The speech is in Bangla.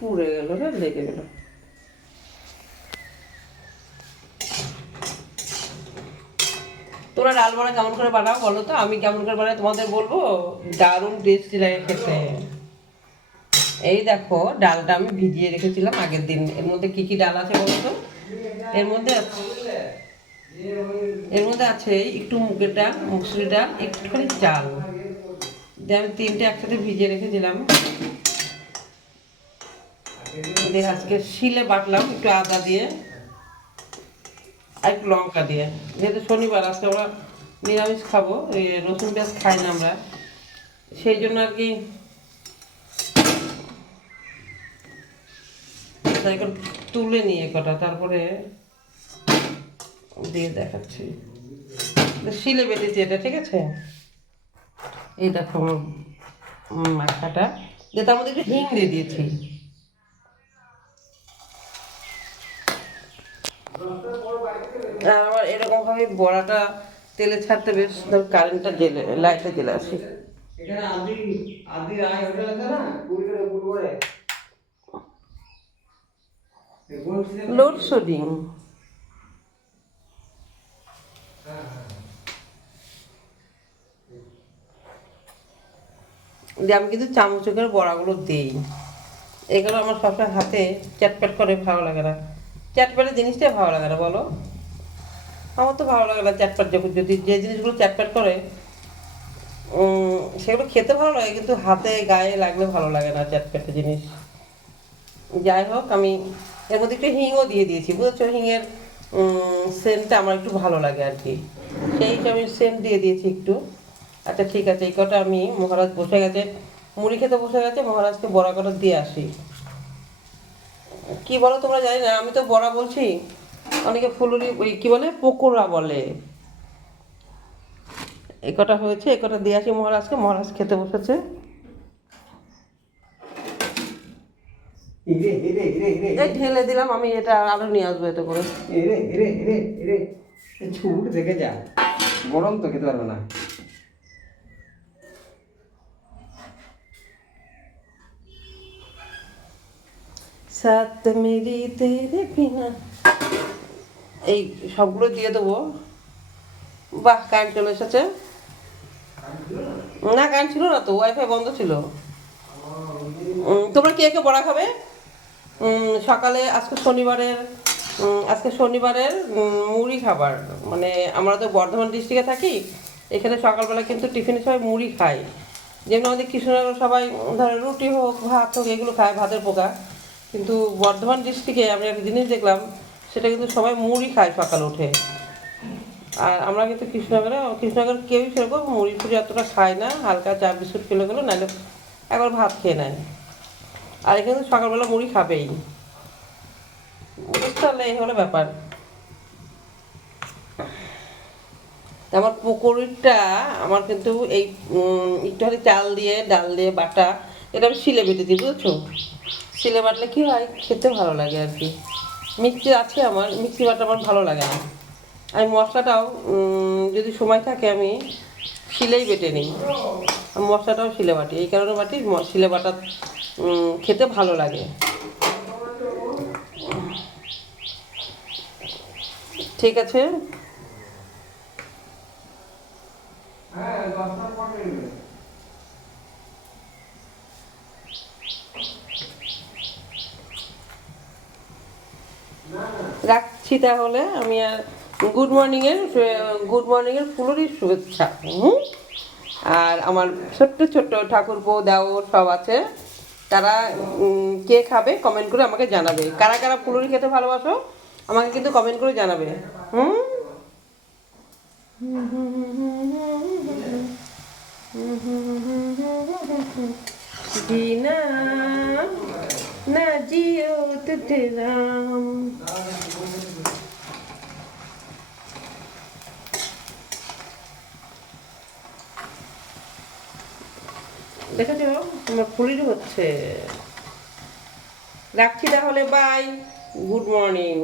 পুড়ে গেল রে, লেগে গেল। তোমরা ডাল বড়া কেমন করে বানাও বলো তো? আমি কেমন করে বানাই তোমাদের বলব? দারুণ টেস্টি লাগে খেতে। এই দেখো, ডালটা আমি ভিজিয়ে রেখেছিলাম আগের দিন। এর মধ্যে কি কি ডাল আছে বলো তো? এর মধ্যে এর মধ্যে আছে একটু মুগের ডাল, মুসুরি ডাল, একটুখানি চাল। দিয়ে আমি তিনটে একসাথে ভিজিয়ে রেখেছিলাম। দিয়ে আজকে শিলে বাটলাম, একটু আদা দিয়ে, আর একটু লঙ্কা দিয়ে। যেহেতু শনিবার, আজকে আমরা নিরামিষ খাব রসুন পেঁয়াজ খাই না আমরা। সেই জন্য আর কি তুলে নিয়ে কটা, তারপরে দিয়ে দেখাচ্ছি। শিলে বেটেছি এটা, ঠিক আছে? এই দেখো মাখাটা। দিয়ে তার মধ্যে একটু হিং দিয়ে দিয়েছি। আর আমার এরকম ভাবে বড়াটা তেলে ছাড়তে বেশ ধর কারেন্টটা জেলে লাইটটা জেলে আসি। এখানে আদি আদি রায় হোটেল আছে না? কুড়িটার উপর করে। লোডশেডিং দিয়ে আমি কিন্তু চামচ করে বড়াগুলো দিই। এগুলো আমার সবসময় হাতে চ্যাটপ্যাট করে ভালো লাগে না। চ্যাটপ্যাটের জিনিসটাই ভালো লাগে না, বলো। আমার তো ভালো লাগে না চ্যাটপ্যাট যখন যদি যে জিনিসগুলো চ্যাটপ্যাট করে সেগুলো খেতে ভালো লাগে, কিন্তু হাতে, গায়ে লাগলে ভালো লাগে না চ্যাটপ্যাটের জিনিস। যাই হোক, আমি এর মধ্যে একটু হিংও দিয়ে দিয়েছি, বুঝেছ? হিংয়ের সেন্টটা আমার একটু ভালো লাগে আর কি। সেই আমি সেন্ট দিয়ে দিয়েছি একটু। আচ্ছা ঠিক আছে, এই কটা আমি মহারাজ বসে গেছে। মুড়ি খেতে বসে গেছে, মহারাজকে বড়া কটা দিয়ে আসি। কি বলো তোমরা জানি না আমি তো বড়া বলছি। অনেকে ফুলুরি ওই কি বলে? পকোড়া বলে। এ কটা হয়েছে এই কটা দিয়ে আসি মহারাজকে মহারাজ খেতে বসেছে। ঢেলে দিলাম আমি এটা আরও নিয়ে আসব এতে করে। ছুট দেখে যা। গরম তো খেতে পারবে না। সাত মেরি তেরে বিনা এই সবগুলো দিয়ে দেবো। বাহ কারেন্ট চলে এসেছে। না কারেন্ট ছিল না তো ওয়াইফাই বন্ধ ছিল। তোমরা কে কে বড়া খাবে? সকালে, আজকে শনিবারের আজকে শনিবারের মুড়ি খাবার। মানে আমরা তো বর্ধমান ডিস্ট্রিক্টে থাকি, এখানে সকালবেলা কিন্তু টিফিনে সবাই মুড়ি খায়। যেমন আমাদের কৃষ্ণনগর সবাই ধরো রুটি হোক, ভাত হোক, এগুলো খায়, ভাতের পোকা। কিন্তু বর্ধমান ডিস্ট্রিক্টে আমি একটা জিনিস দেখলাম, সেটা কিন্তু সবাই মুড়ি খায় সকাল উঠে। আর আমরা কিন্তু কৃষ্ণনগরে, কৃষ্ণনগর কেউই সেরকম মুড়ি ফুড়ি অতটা খায় না, হালকা চা, বিস্কুট খেলে গেলো, নাহলে একবার ভাত খেয়ে নেয়। আর এখানে সকালবেলা মুড়ি খাবেই। বুঝতে এই হলো ব্যাপার। আমার পকোড়িটা আমার কিন্তু এই একটুখানি চাল দিয়ে, ডাল দিয়ে, বাটা, এটা আমি শিলে বেটে দিই, বুঝেছ? শিলে বাটলে কী হয়? খেতে ভালো লাগে আর কি। মিক্সি আছে আমার মিক্সি বাটা আমার ভালো লাগে না। আমি মশলাটাও যদি সময় থাকে আমি শিলেই বেটে নিই। মশলাটাও শিলে বাটি। এই কারণে বাটি শিলে বাটা খেতে ভালো লাগে। ঠিক আছে? রাখছি তাহলে আমি আর গুড মর্নিংয়ের গুড মর্নিংয়ের ফুলেরই শুভেচ্ছা হুম? আর আমার ছোট্ট ছোট্ট ঠাকুরপো দেওর সব আছে তারা উম, কে খাবে কমেন্ট করে আমাকে জানাবে কারা কারা ফুলুরি খেতে ভালোবাসো আমাকে কিন্তু কমেন্ট করে জানাবে হুম जीना ना जियो तुझे দেখেছ তোমার ফুলির হচ্ছে। রাখছি তাহলে বাই গুড মর্নিং